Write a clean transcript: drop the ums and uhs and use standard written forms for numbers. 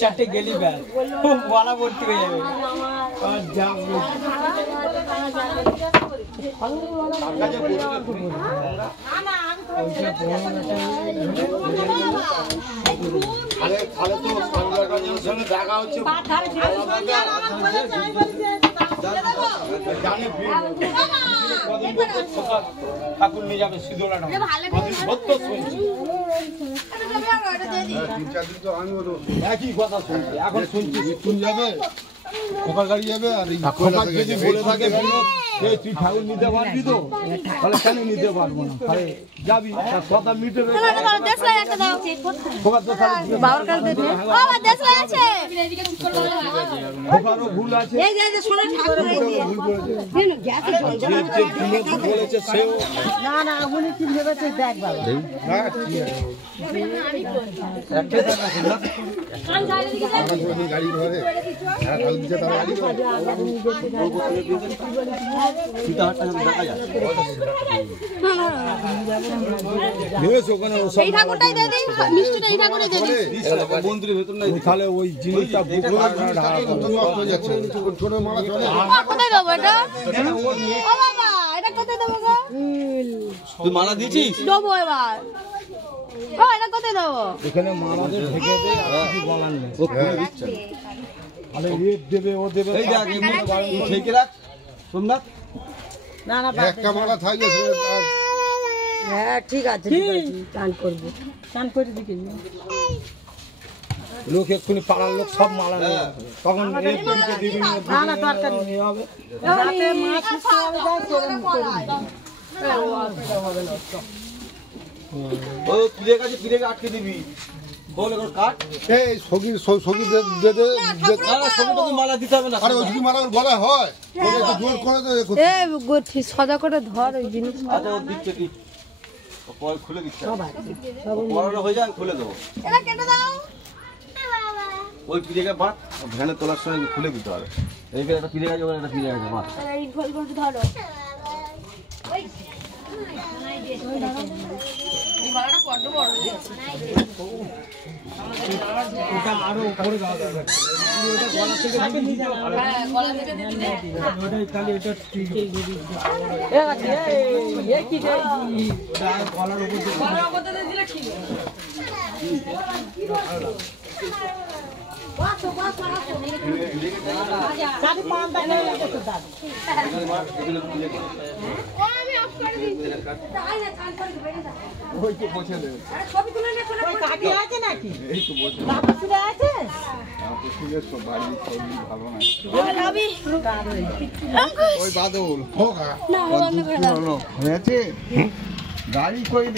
চারটে গেলি ব্যাস গলা ভর্তি হয়ে যাবে। দেখা হচ্ছে ঠাকুর নিয়ে যাবে সিধোলাটা একই কথা শুনছি এখন শুনছি স্কুল যাবে খোকার গাড়ি যাবে আর যদি বলে থাকে তুই ঠাকুর নিতে পারবি তো তাহলে কেন নিতে পারবো না তাহলে যাবি কথা মিটে খোকারও ভুল আছে বলেছে সেও না উনি কি ভেবেছে দেখ গাড়ি ধরে তাহলে ওই জিনিসটা মালা দিয়েছিস দেবো এবার এখানে মালাদের ঢেকে বলার নেই রেট দেবে ও দেবে ঢেকে রাখ সোমনাথ না না একটা মালা থাকবে হ্যাঁ ঠিক আছে চান করবো চান করে দিকে লোক এক্ষুনি পাড়ার লোক সব মালা নেবে তখন আটকে দিবি মালা দিতে হবে না মালা বলা হয় সজা করে ধর ওই জিনিস খুলে দিচ্ছে হয়ে যায় খুলে দেবো ওই পিড়েটা বাদ ভ্যানে তোলার সময় খুলে দিতে হবে এইখানে একটা পিড়ে আছে ওখানে একটা পিড়ে আছে বাদ আরো উপরে যাওয়া যাবে গাড়ি করে